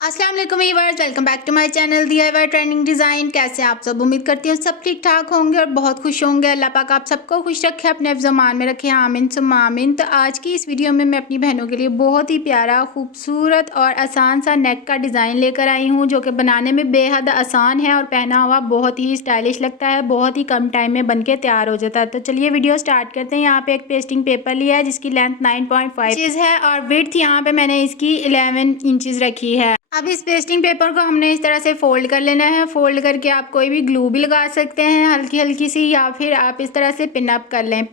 अस्सलाम वालेकुम viewers, welcome back to my channel DIY trending design. कैसे आप सब? उम्मीद करती हूँ सब ठीक ठाक होंगे और बहुत खुश होंगे। अल्लाह पाक आप सबको खुश रखे, अपने ज़मान में रखे, आमीन सुम्मा आमीन। तो आज की इस वीडियो में मैं अपनी बहनों के लिए बहुत ही प्यारा, खूबसूरत और आसान सा नेक का डिज़ाइन लेकर आई हूँ, जो कि बनाने में बेहद आसान है और पहना हुआ बहुत ही स्टाइलिश लगता है, बहुत ही कम टाइम में बन के तैयार हो जाता है। तो चलिए वीडियो स्टार्ट करते हैं। यहाँ पे एक पेस्टिंग पेपर लिया है जिसकी लेंथ 9.5 इंचज़ है और विड्थ यहाँ पे मैंने इसकी 11 इंचज़ रखी है। अब इस पेस्टिंग पेपर को हमने इस तरह से फ़ोल्ड कर लेना है। फ़ोल्ड करके आप कोई भी ग्लू भी लगा सकते हैं हल्की हल्की सी, या फिर आप इस तरह से पिन अप कर लें।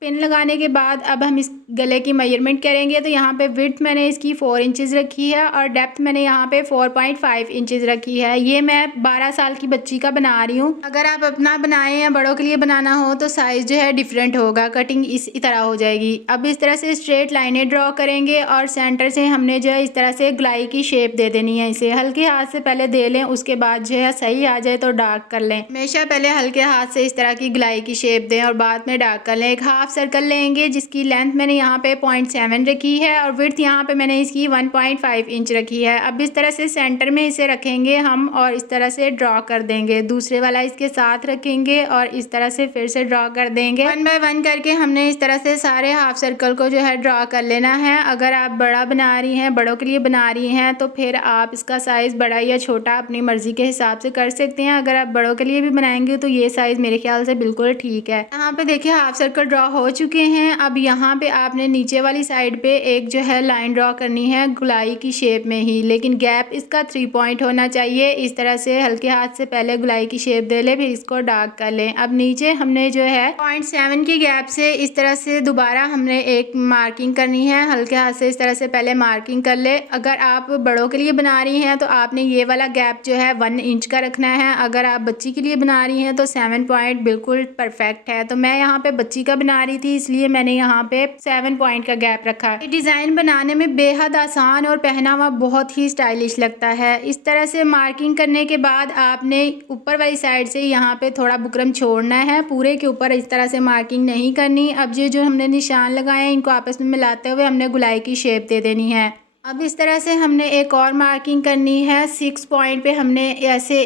पिन लगाने के बाद अब हम इस गले की मेजरमेंट करेंगे। तो यहाँ पे विड्थ मैंने इसकी 4 इंचज़ रखी है और डेप्थ मैंने यहाँ पे 4.5 इंचज़ रखी है। ये मैं 12 साल की बच्ची का बना रही हूँ। अगर आप अपना बनाएं या बड़ों के लिए बनाना हो तो साइज़ जो है डिफरेंट होगा, कटिंग इस तरह हो जाएगी। अब इस तरह से स्ट्रेट लाइनें ड्रॉ करेंगे और सेंटर से हमने जो है इस तरह से गोलाई की शेप दे देनी है। इसे हल्के हाथ से पहले दे लें, उसके बाद जो है सही आ जाए तो डार्क कर लें। हमेशा पहले हल्के हाथ से इस तरह की गोलाई की शेप दें और बाद में डार्क कर लें। एक हाफ सर्कल लेंगे जिसकी लेंथ मैंने यहाँ पे 0.7 रखी है और विड्थ यहाँ पे मैंने इसकी 1.5 इंच रखी है। अब इस तरह से सेंटर में इसे रखेंगे हम और इस तरह से ड्रॉ कर देंगे। दूसरे वाला इसके साथ रखेंगे और इस तरह से फिर से ड्रॉ कर देंगे। 1 बाय 1 करके हमने इस तरह से सारे हाफ सर्कल को जो है ड्रॉ कर लेना है। अगर आप बड़ा बना रही हैं, बड़ों के लिए बना रही हैं, तो फिर आप इसका साइज़ बड़ा या छोटा अपनी मर्ज़ी के हिसाब से कर सकते हैं। अगर आप बड़ों के लिए भी बनाएंगे तो ये साइज़ मेरे ख्याल से बिल्कुल ठीक है। यहाँ पे देखिए हाफ सर्कल ड्रॉ हो चुके हैं। अब यहाँ पे आपने नीचे वाली साइड पे एक जो है लाइन ड्रॉ करनी है गोलाई की शेप में ही, लेकिन गैप इसका 3 पॉइंट होना चाहिए। इस तरह से हल्के हाथ से पहले गोलाई की शेप दे लें, फिर इसको डार्क कर लें। अब नीचे हमने जो है 0.7 की गैप से इस तरह से दोबारा हमने एक मार्किंग करनी है। हल्के हाथ से इस तरह से पहले मार्किंग कर ले। अगर आप बड़ों के लिए बना रही हैं तो आपने ये वाला गैप जो है 1 इंच का रखना है। अगर आप बच्ची के लिए बना रही हैं तो 7 पॉइंट बिल्कुल परफेक्ट है। तो मैं यहाँ पे बच्ची का बना रही थी इसलिए मैंने यहाँ पे 7 पॉइंट का गैप रखा। ये डिज़ाइन बनाने में बेहद आसान और पहना हुआ बहुत ही स्टाइलिश लगता है। इस तरह से मार्किंग करने के बाद आपने ऊपर वाली साइड से यहाँ पे थोड़ा बुकरम छोड़ना है, पूरे के ऊपर इस तरह से मार्किंग नहीं करनी। अब ये जो हमने निशान लगाए हैं इनको आपस में मिलाते हुए हमने गोलाई की शेप दे देनी है। अब इस तरह से हमने एक और मार्किंग करनी है। 6 पॉइंट पे हमने ऐसे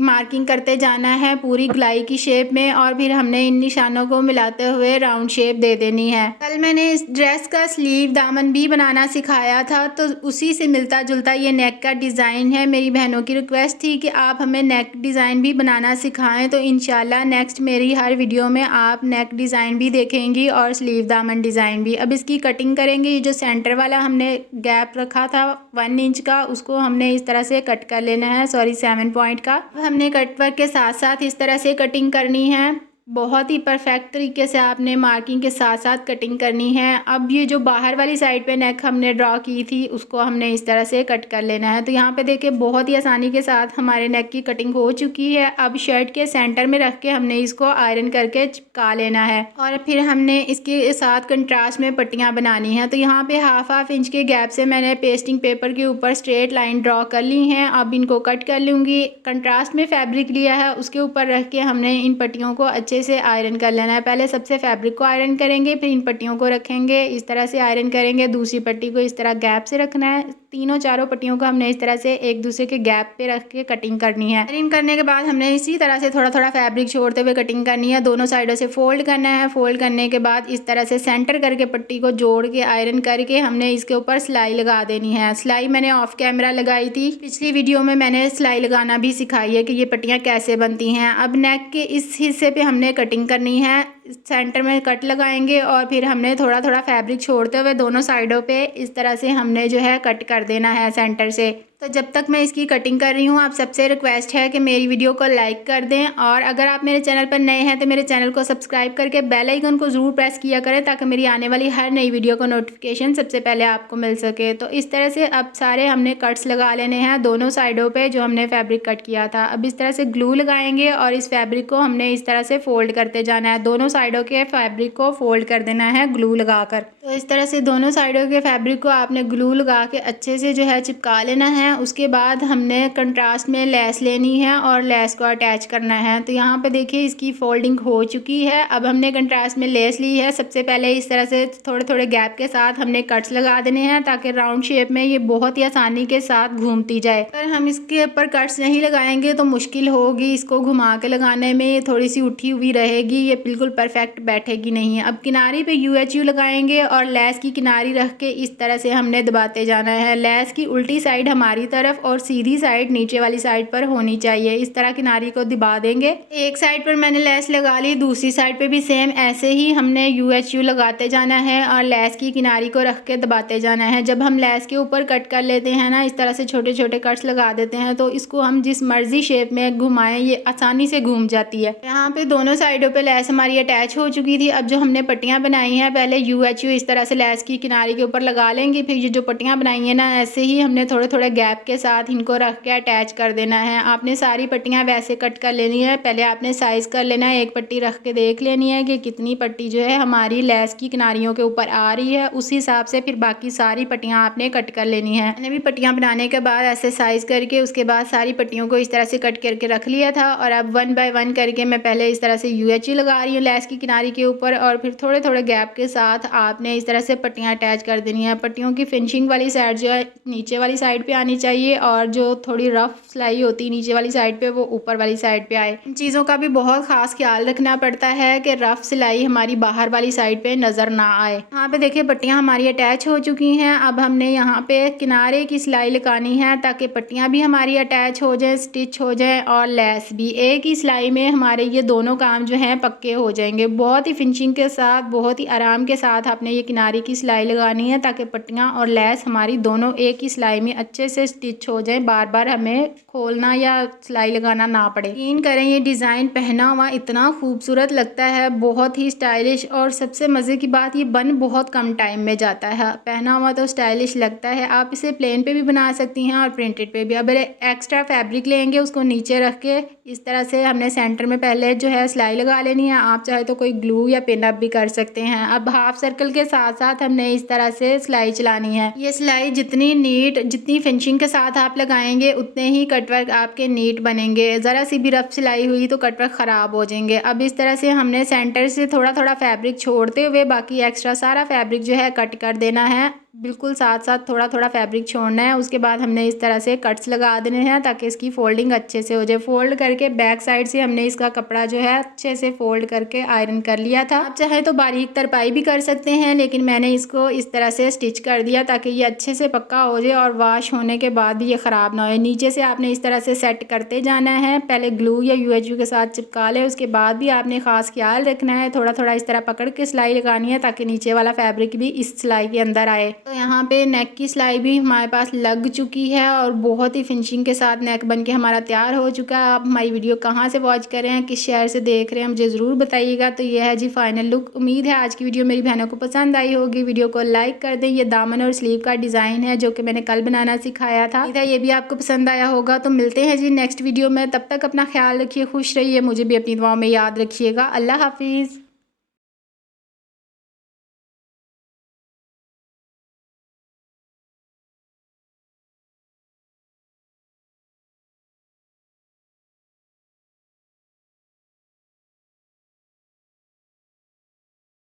मार्किंग करते जाना है पूरी गोलाई की शेप में और फिर हमने इन निशानों को मिलाते हुए राउंड शेप दे देनी है। कल मैंने इस ड्रेस का स्लीव दामन भी बनाना सिखाया था, तो उसी से मिलता जुलता ये नेक का डिज़ाइन है। मेरी बहनों की रिक्वेस्ट थी कि आप हमें नेक डिज़ाइन भी बनाना सिखाएं, तो इंशाल्लाह नेक्स्ट मेरी हर वीडियो में आप नेक डिज़ाइन भी देखेंगी और स्लीव दामन डिज़ाइन भी। अब इसकी कटिंग करेंगे। ये जो सेंटर वाला हमने गैप रखा था 1 इंच का, उसको हमने इस तरह से कट कर लेना है, सॉरी 7 पॉइंट का। हमने कट वर्क के साथ साथ इस तरह से कटिंग करनी है। बहुत ही परफेक्ट तरीके से आपने मार्किंग के साथ साथ कटिंग करनी है। अब ये जो बाहर वाली साइड पे नेक हमने ड्रॉ की थी उसको हमने इस तरह से कट कर लेना है। तो यहाँ पे देखिए बहुत ही आसानी के साथ हमारे नेक की कटिंग हो चुकी है। अब शर्ट के सेंटर में रख के हमने इसको आयरन करके चिपका लेना है और फिर हमने इसके साथ कंट्रास्ट में पट्टियाँ बनानी है। तो यहाँ पे हाफ इंच के गैप से मैंने पेस्टिंग पेपर के ऊपर स्ट्रेट लाइन ड्रॉ कर ली हैं। अब इनको कट कर लूँगी। कंट्रास्ट में फैब्रिक लिया है, उसके ऊपर रख के हमने इन पट्टियों को अच्छे से आयरन कर लेना है। पहले सबसे फैब्रिक को आयरन करेंगे, फिर इन पट्टियों को रखेंगे, इस तरह से आयरन करेंगे। दूसरी पट्टी को इस तरह गैप से रखना है। तीनों चारों पट्टियों को हमने इस तरह से एक दूसरे के गैप पे रख के कटिंग करनी है। आयरन करने के बाद हमने इसी तरह से थोड़ा थोड़ा फैब्रिक छोड़ते हुए कटिंग करनी है। दोनों साइडों से फोल्ड करना है। फोल्ड करने के बाद इस तरह से सेंटर करके पट्टी को जोड़ के आयरन करके हमने इसके ऊपर सिलाई लगा देनी है। सिलाई मैंने ऑफ कैमरा लगाई थी, पिछली वीडियो में मैंने सिलाई लगाना भी सिखाई है कि ये पट्टियाँ कैसे बनती हैं। अब नेक के इस हिस्से पे हमने कटिंग करनी है। सेंटर में कट लगाएंगे और फिर हमने थोड़ा थोड़ा फैब्रिक छोड़ते हुए दोनों साइडों पे इस तरह से हमने जो है कट कर देना है सेंटर से। तो जब तक मैं इसकी कटिंग कर रही हूँ आप सबसे रिक्वेस्ट है कि मेरी वीडियो को लाइक कर दें और अगर आप मेरे चैनल पर नए हैं तो मेरे चैनल को सब्सक्राइब करके बेल आइकन को ज़रूर प्रेस किया करें ताकि मेरी आने वाली हर नई वीडियो का नोटिफिकेशन सबसे पहले आपको मिल सके। तो इस तरह से अब सारे हमने कट्स लगा लेने हैं दोनों साइडों पे जो हमने फैब्रिक कट किया था। अब इस तरह से ग्लू लगाएंगे और इस फैब्रिक को हमने इस तरह से फोल्ड करते जाना है। दोनों साइडों के फैब्रिक को फोल्ड कर देना है ग्लू लगाकर। तो तो इस तरह से दोनों साइडों के फैब्रिक को आपने ग्लू लगा के अच्छे से जो है चिपका लेना है। उसके बाद हमने कंट्रास्ट में लेस लेनी है और लेस को अटैच करना है। तो यहाँ पे देखिए इसकी फोल्डिंग हो चुकी है। अब हमने कंट्रास्ट में लेस ली है। सबसे पहले इस तरह से थोड़े थोड़े गैप के साथ हमने कट्स लगा देने हैं ताकि राउंड शेप में ये बहुत ही आसानी के साथ घूमती जाए। अगर हम इसके ऊपर कट्स नहीं लगाएंगे तो मुश्किल होगी इसको घुमा के लगाने में, ये थोड़ी सी उठी हुई रहेगी, ये बिल्कुल परफेक्ट बैठेगी नहीं है। अब किनारे पे UHU लगाएंगे और लेस की किनारी रख के इस तरह से हमने दबाते जाना है। लेस की उल्टी साइड हमारी तरफ और सीधी साइड नीचे वाली साइड पर होनी चाहिए। इस तरह किनारी को दबा देंगे। एक साइड पर मैंने लेस लगा ली, दूसरी साइड पे भी सेम ऐसे ही हमने UHU लगाते जाना है और लेस की किनारी को रख के दबाते जाना है। जब हम लेस के ऊपर कट कर लेते हैं ना, इस तरह से छोटे छोटे कट्स लगा देते हैं, तो इसको हम जिस मर्जी शेप में घुमाएं ये आसानी से घूम जाती है। यहाँ पे दोनों साइडों पे लेस हमारी अटैच हो चुकी थी। अब जो हमने पट्टियाँ बनाई हैं, पहले UHU इस तरह से लेस की किनारी के ऊपर लगा लेंगे। फिर ये जो पट्टियाँ बनाई हैं ना, ऐसे ही हमने थोड़े थोड़े गैप के साथ इनको रख के अटैच कर देना है। आपने सारी पट्टियाँ वैसे कट कर लेनी है। पहले आपने साइज़ कर लेना है, एक पट्टी रख के देख लेनी है कि कितनी पट्टी जो है हमारी लेस की किनारियों के ऊपर आ रही है। उस हिसाब से फिर बाकी सारी पट्टियाँ आपने कट कर लेनी है। मैंने भी पट्टियाँ बनाने के बाद ऐसे साइज़ करके उसके बाद सारी पट्टियों को इस तरह से कट करके रख लिया था। और अब 1 बाय 1 करके मैं पहले इस तरह से UHU लगा रही हूँ लेस की किनारी के ऊपर और फिर थोड़े थोड़े गैप के साथ आपने इस तरह से पट्टियाँ अटैच कर देनी है। पट्टियों की फिनिशिंग वाली साइड जो है नीचे वाली साइड पे आनी चाहिए और जो थोड़ी रफ सिलाई होती है नीचे वाली साइड पे वो ऊपर वाली साइड पे आए। इन चीज़ों का भी बहुत खास ख्याल रखना पड़ता है कि रफ सिलाई हमारी बाहर वाली साइड पे नज़र ना आए। यहाँ पे देखिए पट्टियाँ हमारी अटैच हो चुकी हैं। अब हमने यहाँ पे किनारे की सिलाई लगानी है ताकि पट्टियाँ भी हमारी अटैच हो जाए, स्टिच हो जाए और लेस भी। एक ही सिलाई में हमारे ये दोनों काम जो हैं पक्के हो जाएंगे। बहुत ही फिनिशिंग के साथ, बहुत ही आराम के साथ आपने ये किनारे की सिलाई लगानी है ताकि पट्टियाँ और लेस हमारी दोनों एक ही सिलाई में अच्छे से स्टिच हो जाए, बार बार हमें खोलना या सिलाई लगाना ना पड़े। यकीन करें ये डिज़ाइन पहना हुआ इतना खूबसूरत लगता है, बहुत ही स्टाइलिश। और सबसे मज़े की बात ये बन बहुत कम टाइम में जाता है। पहना हुआ तो स्टाइलिश लगता है। आप इसे प्लेन पे भी बना सकती हैं और प्रिंटेड पे भी। अब एक्स्ट्रा फैब्रिक लेंगे, उसको नीचे रख के इस तरह से हमने सेंटर में पहले जो है सिलाई लगा लेनी है। आप चाहे तो कोई ग्लू या पिन अप भी कर सकते हैं। अब हाफ सर्कल के साथ साथ हमने इस तरह से सिलाई चलानी है। ये सिलाई जितनी नीट, जितनी फिनिशिंग के साथ आप लगाएंगे उतने ही कटवर्क आपके नीट बनेंगे। ज़रा सी भी रफ सिलाई हुई तो कटवर्क ख़राब हो जाएंगे। अब इस तरह से हमने सेंटर से थोड़ा थोड़ा फैब्रिक छोड़ते हुए बाकी एक्स्ट्रा सारा फैब्रिक जो है कट कर देना है। बिल्कुल साथ साथ थोड़ा थोड़ा फैब्रिक छोड़ना है। उसके बाद हमने इस तरह से कट्स लगा देने हैं ताकि इसकी फोल्डिंग अच्छे से हो जाए। फोल्ड करके बैक साइड से हमने इसका कपड़ा जो है अच्छे से फोल्ड करके आयरन कर लिया था। आप चाहे तो बारीक तरपाई भी कर सकते हैं, लेकिन मैंने इसको इस तरह से स्टिच कर दिया ताकि ये अच्छे से पक्का हो जाए और वॉश होने के बाद भी ये ख़राब ना हो। नीचे से आपने इस तरह से सेट करते जाना है। पहले ग्लू या UHU के साथ चिपका ले, उसके बाद भी आपने ख़ास ख्याल रखना है, थोड़ा थोड़ा इस तरह पकड़ के सिलाई लगानी है ताकि नीचे वाला फैब्रिक भी इस सिलाई के अंदर आए। तो यहाँ पे नेक की सिलाई भी हमारे पास लग चुकी है और बहुत ही फिनिशिंग के साथ नेक बन के हमारा तैयार हो चुका है। आप हमारी वीडियो कहाँ से वॉच कर रहे हैं, किस शहर से देख रहे हैं, मुझे ज़रूर बताइएगा। तो ये है जी फाइनल लुक। उम्मीद है आज की वीडियो मेरी बहनों को पसंद आई होगी। वीडियो को लाइक कर दें। ये दामन और स्लीव का डिज़ाइन है जो कि मैंने कल बनाना सिखाया था। ये भी आपको पसंद आया होगा। तो मिलते हैं जी नेक्स्ट वीडियो में। तब तक अपना ख्याल रखिए, खुश रहिए, मुझे भी अपनी दुआओं में याद रखिएगा। अल्लाह हाफिज़।